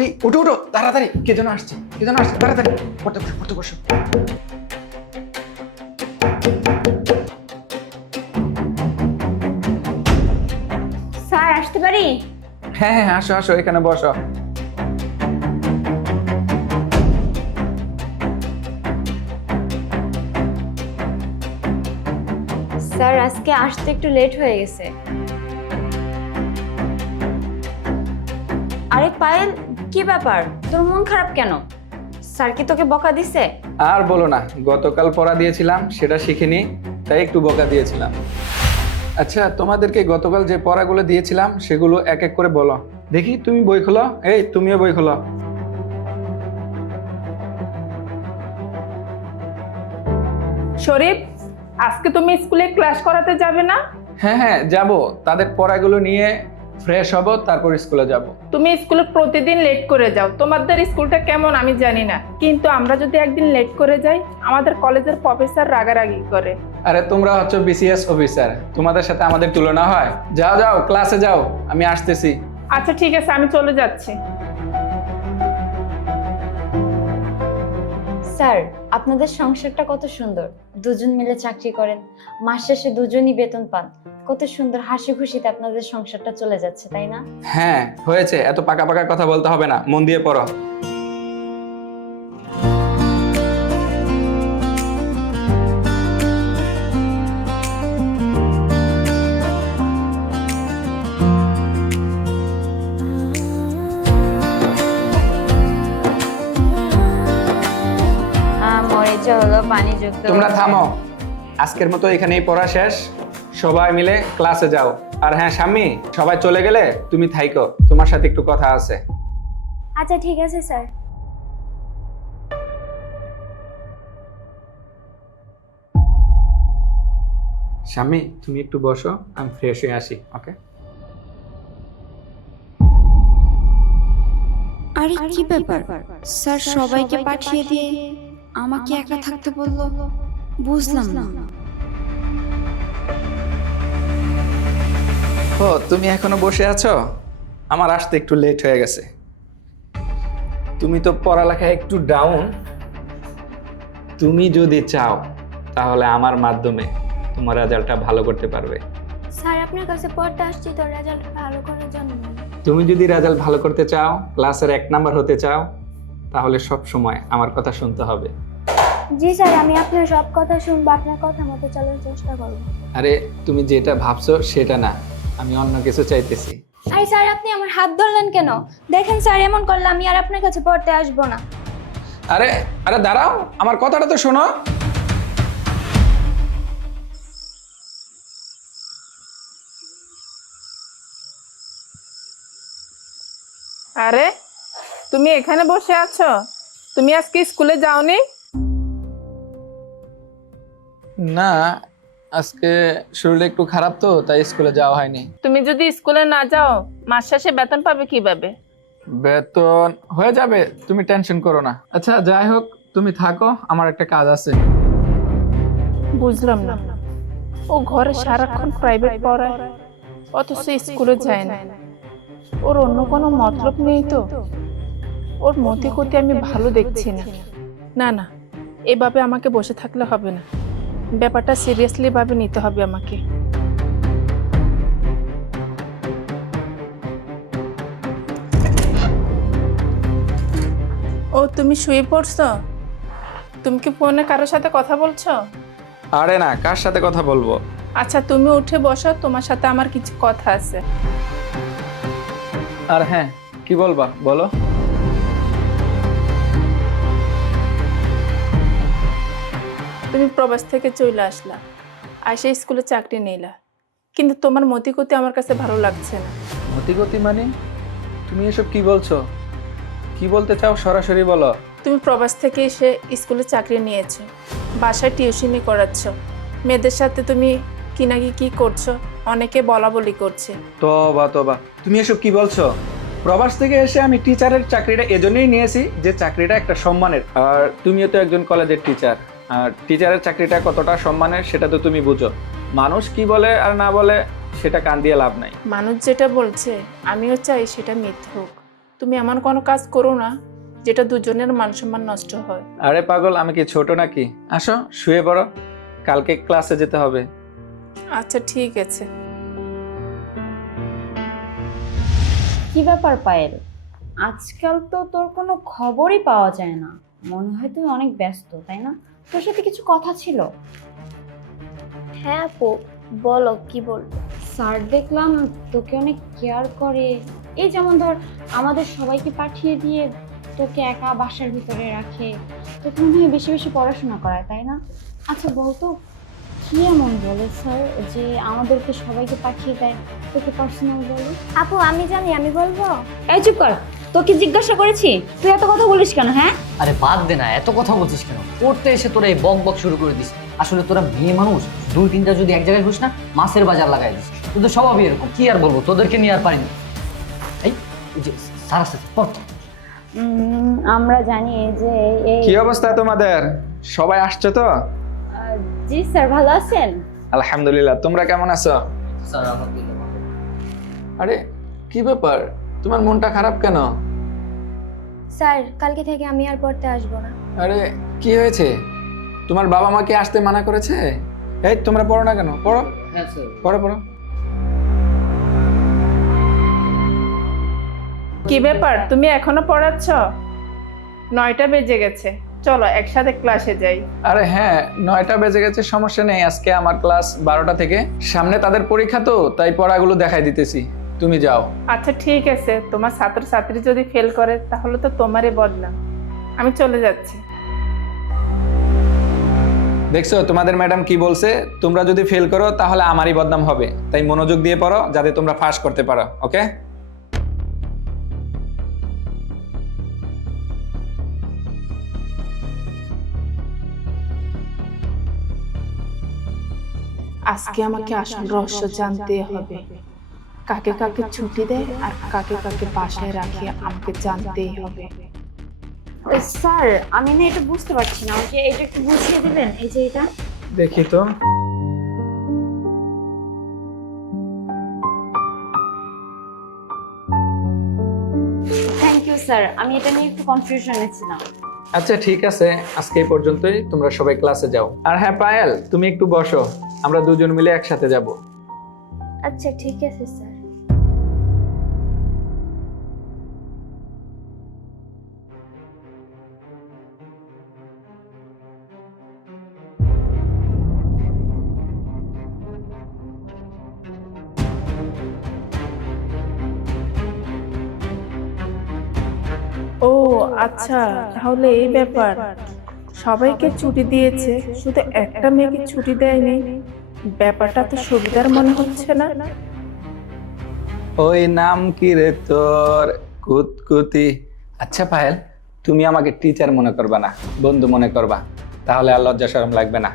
এই উঠো উঠো তাড়াতাড়ি, কে যেন আসছে তাড়াতাড়ি পড়তে বসো। স্যার আসতে পারি? হ্যাঁ হ্যাঁ, আসো আসো, এখানে বসো। স্যার আজকে আসতে একটু লেট হয়ে গেছে। আরে পায়েল, কি ব্যাপার, তোর মন খারাপ কেন? স্যার কি তোকে বকা দিছে? আর বলো না, গতকাল পড়া দিয়েছিলাম সেটা শিখিনি, তাই একটু বকা দিয়েছিলাম। আচ্ছা, তোমাদেরকে গতকাল যে পড়াগুলো দিয়েছিলাম সেগুলো এক এক করে বলো দেখি। তুমি বই খোলো, এই তুমিও বই খোলো। শরীফ, আজকে তুমি স্কুলে ক্লাস করাতে যাবে না? হ্যাঁ হ্যাঁ যাব, তাদের পড়াগুলো নিয়ে ফ্রেশ হব, তারপর স্কুলে যাব। তুমি স্কুলে প্রতিদিন লেট করে যাও। তোমাদের স্কুলটা কেমন আমি জানি না, কিন্তু আমরা যদি একদিন লেট করে যাই আমাদের কলেজের প্রফেসর রাগারাগি করে। আরে তোমরা হচ্ছে বিসিএস অফিসার, তোমাদের সাথে আমাদের তুলনা হয়? যাও যাও, ক্লাসে যাও, আমি আসতেছি। আচ্ছা ঠিক আছে, আমি চলে যাচ্ছি। স্যার, আপনাদের সংসারটা কত সুন্দর, দুজন মিলে চাকরি করেন, মাস শেষে দুজনই বেতন পান, কত সুন্দর হাসি খুশিতে আপনাদের সংসারটা চলে যাচ্ছে, তাই না? হ্যাঁ হয়েছে, এত পাকা পাকা কথা বলতে হবে না, মন দিয়ে পড়ো। মরিচা হলো পানি যুক্ত। তোমরা থামো, আজকের মতো এখানেই পড়া শেষ, সবাই মিলে ক্লাসে যাও। আর হ্যাঁ স্বামী, সবাই চলে গেলে তুমি থাইকো, তোমার সাথে একটু কথা আছে। আচ্ছা ঠিক আছে স্যার। স্বামী তুমি একটু বসো, আমি ফ্রেশ হয়ে আসি। ওকে। আরে কি ব্যাপার, স্যার সবাইকে পাঠিয়ে দিয়ে আমাকে একা থাকতে বললো, বুঝলাম না। ও তুমি এখনো বসে আছো? আমার আসতে একটু লেট হয়ে গেছে। তুমি তো পড়ালেখায় একটু ডাউন, তুমি যদি চাও তাহলে আমার মাধ্যমে তোমার রেজাল্টটা ভালো করতে পারবে। স্যার আপনার কাছে পড়তে আসছি তো রেজাল্ট ভালো করার জন্য। তুমি যদি রেজাল্ট ভালো করতে চাও, ক্লাসের 1 নাম্বার হতে চাও, তাহলে সব সময় আমার কথা শুনতে হবে। জি স্যার, আমি আপনার সব কথা শুনবো, আপনার কথা মতো চলার চেষ্টা করবো। আরে তুমি যেটা ভাবছো সেটা না, আমি অন্য কিছু চাইতেছি। আরে স্যার আপনি আমার হাত ধরলেন কেন? দেখেন স্যার, এমন করলে আমি আর আপনার কাছে পড়তে আসবো না। আরে আরে দাঁড়াও, আমার কথাটা তো শোনো। আরে তুমি এখানে বসে আছো, তুমি আজকে স্কুলে যাওনি? না, আজকে শরীরটা একটু খারাপ তো, তাই স্কুলে যাওয়া হয়নি। তুমি যদি স্কুলে না যাও মাস শেষে বেতন পাবে কিভাবে? বেতন হয়ে যাবে, তুমি টেনশন করো না। আচ্ছা যাই হোক, তুমি থাকো, আমার একটা কাজ আছে। বুঝলাম না, ও ঘরে সারাক্ষণ প্রাইভেট পড়ায় অথচ স্কুলে যায় না। ওর অন্য কোনো মতলব নেই তো? ওর মতি গতি আমি ভালো দেখছি না। না না, এভাবে আমাকে বসে থাকলে হবে না, ব্যাপারটা সিরিয়াসলি ভাবে নিতে হবে আমাকে। ও তুমি শুয়ে পড়ছো? তুমি কি ফোনে কারোর সাথে কথা বলছো? আরে না, কার সাথে কথা বলবো? আচ্ছা তুমি উঠে বসো, তোমার সাথে আমার কিছু কথা আছে। আর হ্যাঁ, কি বলবা বলো। তুমি প্রবাস থেকে চলে আসলা, আসে স্কুলে চাকরি নিলা, কিন্তু তোমার মতিগতি আমার কাছে ভালো লাগছে না। মতিগতি মানে? তুমি এসব কি বলছো? কি বলতে চাও সরাসরি বলো। তুমি প্রবাস থেকে এসে স্কুলে চাকরি নিয়েছো, বাসায় টিউশনি করাচ্ছ, মেয়েদের সাথে তুমি কি নাকি কি করছো, অনেকে বলা বলি করছে। তবা তবা, তুমি এসব কি বলছো? প্রবাস থেকে এসে আমি টিচারের চাকরিটা এজন্যই নিয়েছি যে চাকরিটা একটা সম্মানের। আর তুমিও তো একজন কলেজের টিচার, আর টিচারের চাকরিটা কতটা সম্মানের সেটা তো তুমি বুঝো। মানুষ কি বলে আর না বলে সেটা কান দিয়ে লাভ নাই। মানুষ যেটা বলছে আমিও চাই সেটা মিথ্যে হোক, তুমি এমন কোনো কাজ করো না যেটা দুজনের মান সম্মান নষ্ট হয়। আরে পাগল, আমি কি ছোট নাকি? আসো শুয়ে পড়ো, কালকে ক্লাসে যেতে হবে। আচ্ছা ঠিক আছে। কি ব্যাপার পায়েল, আজকাল তো তোর কোনো খবরই পাওয়া যায় না। মনে হয় তুই অনেক ব্যস্ত, তাই না? তোর সাথে কিছু কথা ছিল। হ্যাঁ আপু, বলো কি বলবো। স্যার দেখলাম তোকে অনেক কেয়ার করে। এই যেমন ধর, আমাদের সবাইকে পাঠিয়ে দিয়ে তোকে একা বাসার ভিতরে রাখে। তোকে মনে হয় বেশি বেশি পড়াশোনা করায়, তাই না? আচ্ছা বলতো, কি এমন বলে স্যার যে আমাদেরকে সবাইকে পাঠিয়ে দেয়, তোকে পার্সোনাল বলে? আপু আমি জানি, আমি বলবো। এই চুপ কর, তোকে জিজ্ঞাসা করেছি, তুই এত কথা বলিস কেন? হ্যাঁ আরে বাদ দে না, এত কথা বলছিস কেন? পড়তে এসে তোরা এই বক বক শুরু করে দিস। আসলে তোরা মেয়ে মানুষ, দুই তিনটা যদি এক জায়গায় ঘুষ না, মাছের বাজার লাগাই দিস। তোদের স্বভাবই এরকম, কি আর বলবো, তোদেরকে নিয়ে আর পারিনি। এই যে স্যার আসছে, পড়। আমরা জানি যে এই কি অবস্থা তোমাদের? সবাই আসছো তো? জি স্যার, ভালো আছেন? আলহামদুলিল্লাহ, তোমরা কেমন আছো? স্যার আলহামদুলিল্লাহ। আরে কি ব্যাপার, তোমার মনটা খারাপ কেন? স্যার কালকে থেকে আমি আর পড়তে আসবো না। আরে কি হয়েছে? তোমার বাবা মা কি আসতে মানা করেছে? এই তোমরা পড়ো না কেন? পড়ো হ্যাঁ স্যার। পড়ো পড়ো। কি ব্যাপার, তুমি এখনো পড়াচ্ছ? 9টা বেজে গেছে, চলো একসাথে ক্লাসে যাই। আরে হ্যাঁ, 9টা বেজে গেছে, সমস্যা নেই। আজকে আমার ক্লাস 12টা থেকে, সামনে তাদের পরীক্ষা তো, তাই পড়াগুলো দেখাই দিতেছি। তুমি যাও। আচ্ছা ঠিক আছে, তোমার ছাত্রছাত্রী যদি ফেল করে তাহলে তো তোমারই বদনাম। আমি চলে যাচ্ছি। দেখছো তোমাদের ম্যাডাম কি বলছে? তোমরা যদি ফেল করো তাহলে আমারই বদনাম হবে, তাই মনোযোগ দিয়ে পড়ো যাতে তোমরা পাস করতে পারো। ওকে? আজকে আমাকে আসল রহস্য জানতে হবে। কাকে কাকে ছুটি দেয় আর কাকে কাকে বাসায় রাখে আমাকে জানতেই হবে। স্যার আমি না এটা বুঝতে পারছি না, আমাকে এটা একটু বুঝিয়ে দিবেন। এই যে এটা দেখি তো। থ্যাংক ইউ স্যার, আমি এটা নিয়ে একটু কনফিউশনে ছিলাম। আচ্ছা ঠিক আছে, আজকে এই পর্যন্তই, তোমরা সবাই ক্লাসে যাও। আর হ্যাঁ পায়েল, তুমি একটু বসো, আমরা দুজন মিলে একসাথে যাব। আচ্ছা ঠিক আছে স্যার। ও আচ্ছা, তাহলে এই ব্যাপার। সবাইকে ছুটি দিয়েছে, শুধু একটা মেয়েকে ছুটি দেয়নি। ব্যাপারটা তো সুবিধার মনে হচ্ছে না। ওই নাম কি রে তোর? কুতকুতি। আচ্ছা পায়েল, তুমি আমাকে টিচার মনে করবা না, বন্ধু মনে করবা, তাহলে আর লজ্জা শরম লাগবে না।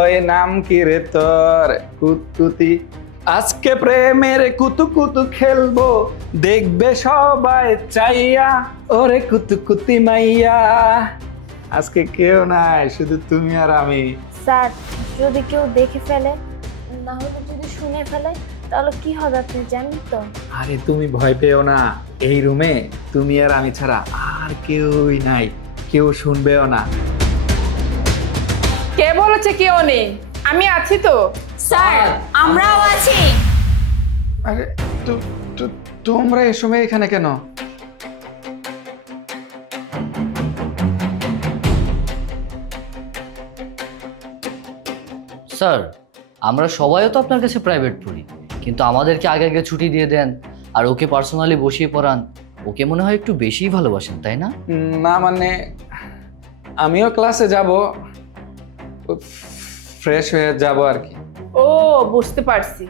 ওই নাম কি রে তোর? কুতকুতি। আজকে প্রেমের কুতুকুতু খেলবো, দেখবে সবাই চাইয়া, ওরে কুতুকুতি মাইয়া। আজকে কেউ নাই, শুধু তুমি আর আমি। স্যার যদি কেউ দেখে ফেলে, না হলে যদি শুনে ফেলে, তাহলে কি হবে আপনি জানেন তো? আরে তুমি ভয় পেও না, এই রুমে তুমি আর আমি ছাড়া আর কেউই নাই, কেউ শুনবেও না। কে বলেছে কেউ নেই? আমি আছি তো। স্যার আমরাও আছি। আরে তোমরা এই সময় এখানে কেন? স্যার আমরা সবাইও তো আপনার কাছে প্রাইভেট পড়ি, কিন্তু আমাদেরকে আগে আগে ছুটি দিয়ে দেন আর ওকে পার্সোনালি বসিয়ে পড়ান। ওকে মনে হয় একটু বেশিই ভালোবাসেন, তাই না? না মানে আমিও ক্লাসে যাব, ফ্রেশ হয়ে যাব আর কি। ও বুঝতে পারছি,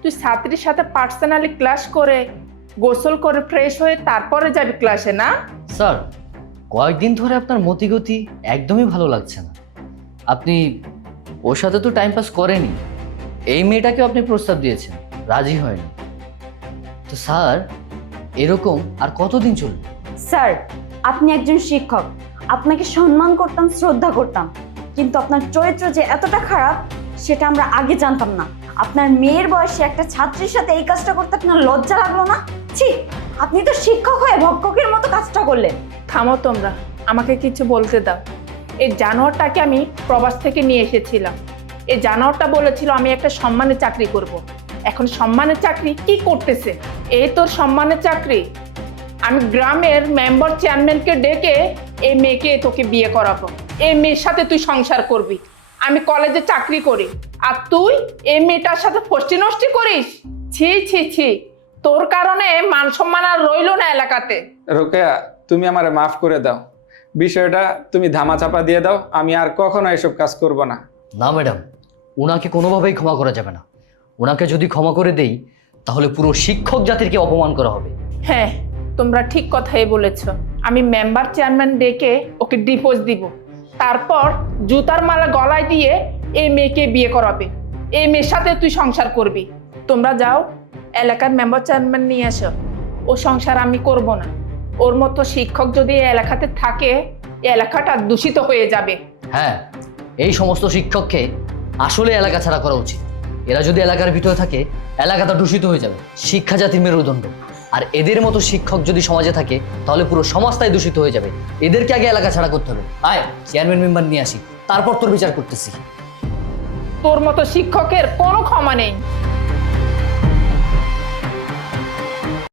তুই ছাত্রীর সাথে পার্সোনালি ক্লাস করে, গোসল করে ফ্রেশ হয়ে তারপরে যাবি ক্লাসে, না? স্যার কয়েকদিন ধরে আপনার মতিগতি একদমই ভালো লাগছে না। আপনি ওর সাথে তো টাইম পাস করেনি, এই মেয়েটাকেও আপনি প্রস্তাব দিয়েছেন, রাজি হয়নি। তো স্যার এরকম আর কতদিন চলবে? স্যার আপনি একজন শিক্ষক, আপনাকে সম্মান করতাম, শ্রদ্ধা করতাম, কিন্তু আপনার চরিত্র যে এতটা খারাপ সেটা আমরা আগে জানতাম না। আপনার মেয়ের বয়সে একটা ছাত্রীর সাথে এই কাজটা করতে আপনার লজ্জা লাগলো না? ছি, আপনি তো শিক্ষক হয়ে ভক্ষকের মতো কাজটা করলেন। থামো তোমরা, আমাকে কিছু বলতে দাও। এই জানোয়ারটাকে আমি প্রবাস থেকে নিয়ে এসেছিলাম। এই জানোয়ারটা বলেছিল আমি একটা সম্মানের চাকরি করব। এখন সম্মানের চাকরি কি করতেছে? এই তোর সম্মানের চাকরি? আমি গ্রামের মেম্বার চেয়ারম্যানকে ডেকে এই মেয়েকে তোকে বিয়ে করাবো। এই মেয়ের সাথে তুই সংসার করবি। আমি কলেজে চাকরি করি আর তুই এই মেয়েটার সাথে ফষ্টি নষ্টি করিস? ছি ছি ছি, তোর কারণে মান সম্মান আর রইলো না এলাকাতে। রোকেয়া, তুমি আমারে মাফ করে দাও, বিষয়টা তুমি ধামাচাপা দিয়ে দাও, আমি আর কখনো এসব কাজ করব না। না ম্যাডাম, ওনাকে কোনোভাবেই ক্ষমা করা যাবে না। ওনাকে যদি ক্ষমা করে দেই তাহলে পুরো শিক্ষক জাতিকে অপমান করা হবে। হ্যাঁ, তোমরা ঠিক কথাই বলেছ। আমি মেম্বার চেয়ারম্যান ডেকে ওকে ডিভোর্স দিব, তারপর জুতার মালা গলায় দিয়ে এই মেয়েকে বিয়ে করাবে। এই মেয়ের সাথে তুই সংসার করবি। তোমরা যাও, এলাকার মেম্বার চেয়ারম্যান নিয়ে এসো। ও সংসার আমি করব না। ওর মতো শিক্ষক যদি এই এলাকাতে থাকে, এই এলাকাটা দূষিত হয়ে যাবে। হ্যাঁ, এই সমস্ত শিক্ষককে আসলে এলাকা ছাড়া করা উচিত। এরা যদি এলাকার ভিতরে থাকে এলাকাটা দূষিত হয়ে যাবে। শিক্ষা জাতির মেরুদণ্ড, আর এদের মতো শিক্ষক যদি সমাজে থাকে তাহলে পুরো সমাজটাই দূষিত হয়ে যাবে। এদেরকে আগে এলাকা ছাড়া করতে হবে। আয়, চেয়ারম্যান মেম্বার নিয়ে আসি, তারপর তোর বিচার করতেছি। তোর মতো শিক্ষকের কোনো ক্ষমা নেই।